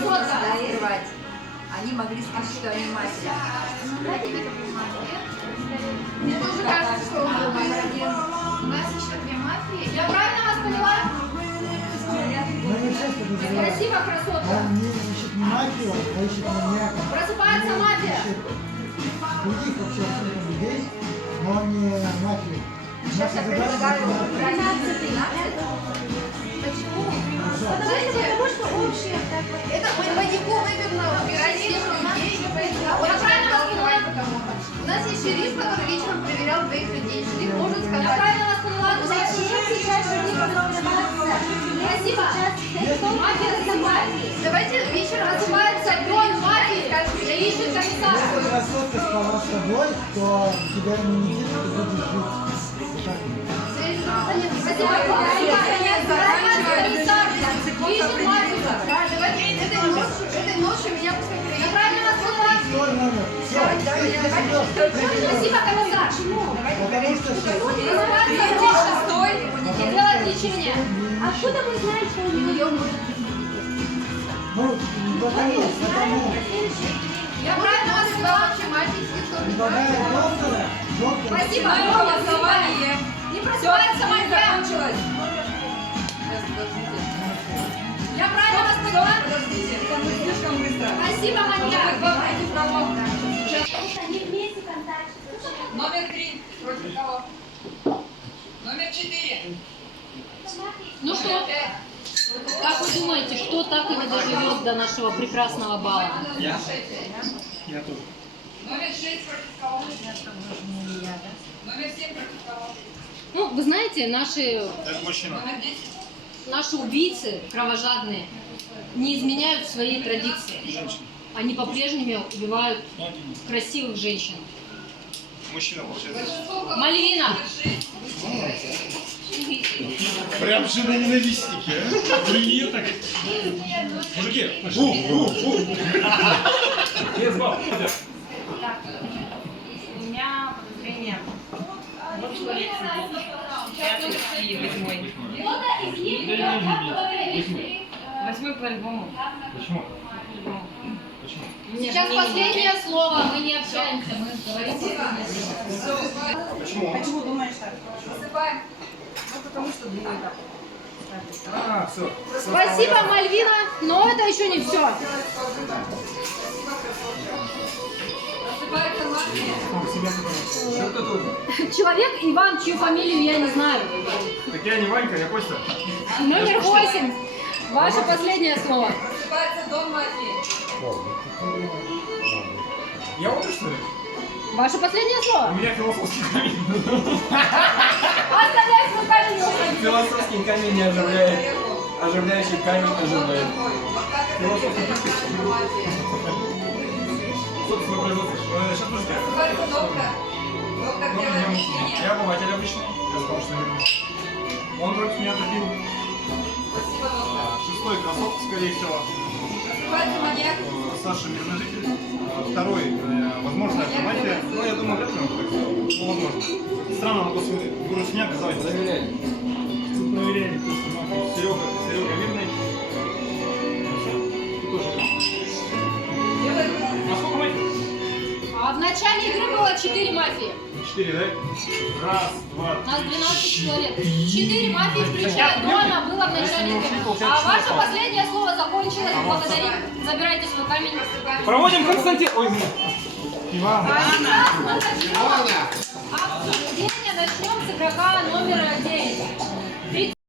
красотка. Они могли сказать, что они матери. Мне тоже кажется, что он был молодец. У нас еще две мафии. Я правильно вас поняла? Спасибо, красотка. Он не ищет не мафию, а ищет маньяка. Просыпается мафия. Других вообще абсолютно людей, но не мафию. Сейчас я предлагаю 13-й. Почему? Знаете, потому что общее. Это маньяку выгодно убирать всех людей. Я правильно вас поняла? У нас есть шериф, который лично проверял двоих людей. Шериф может сказать. Я правильно вас поняла? У нас сейчас шериф, который спасибо. Мафия разобралась. Давайте вечером разобрается Дон мафии, скажем, я ищу комиссара. Если красотка спала с тобой, то тебя иммунитет, ты будешь жить. Спасибо. Этой ночью меня пускай проверят. Я правильно вас поняла? Стой, номер. Спасибо, комиссар. Потому что Делать лечение. Откуда вы знаете, что у нее ну, потому. Я правильно вас поняла, вообще мальчики, Предлагаю доктора. спасибо. Не просыпается маньяк. Я правильно вас поняла? Слишком быстро. Спасибо, маньяк. Они вместе контактируют. Номер 3. Против кого? Номер 4. Ну что, как вы думаете, кто так и не доживет до нашего прекрасного бала? Я тоже. Номер 6 против кого? Номер 7 против кого? Ну, вы знаете, наши Номер 10. наши убийцы кровожадные не изменяют свои традиции. Они по-прежнему убивают красивых женщин. Мужчина, получается. Мальвина! Прям женоненавистники, а? Блин, так. Мужики, У меня подозрение. Вот человек сидит. 5 и 8. 8 по-любому. Почему? Сейчас последнее слово, мы не общаемся, мы говорим. Почему? Почему думаешь так? Засыпаем. Ну, потому что думаю так. А, все. Спасибо, Мальвина, но это еще не все. Засыпается мафия. Человек Иван, чью фамилию я не знаю. Так я не Ванька, я Костя. Номер 8. Ваше последнее слово. Засыпается дом мафии. Я умер, что ли? Ваше последнее У слово. меня философский камень. Оставляйте руками не уходите. Философский камень не оживляет, оживляющий камень оживляет. Собственно, производство. Сейчас подожди. Засыпается доктор. Доктор делает лечение. Я обыватель обычно. Я сказал, что не Он против меня забил. Спасибо, доктор. Шестой красотка, скорее всего. Засыпается маньяк. Саша мирный житель. Второй, возможно, это мафия. Ну, я думаю, вряд ли он так сделал. Ну, возможно. Странно, но после Гурусня оказалось. Проверяй. Проверяли просто мафию. Серега видный. Ты тоже Делает видный. А сколько мафий? А в начале игры было 4 мафии. 4, да? Раз, два, У нас три. 12 человек. 4 мафии, включая Дона, было в начале игры. А ваше последнее слово закончилось. Благодарим. Забирайте свой камень. Проводим Константин. Ой, Иван. Обсуждение начнем с игрока номер 9.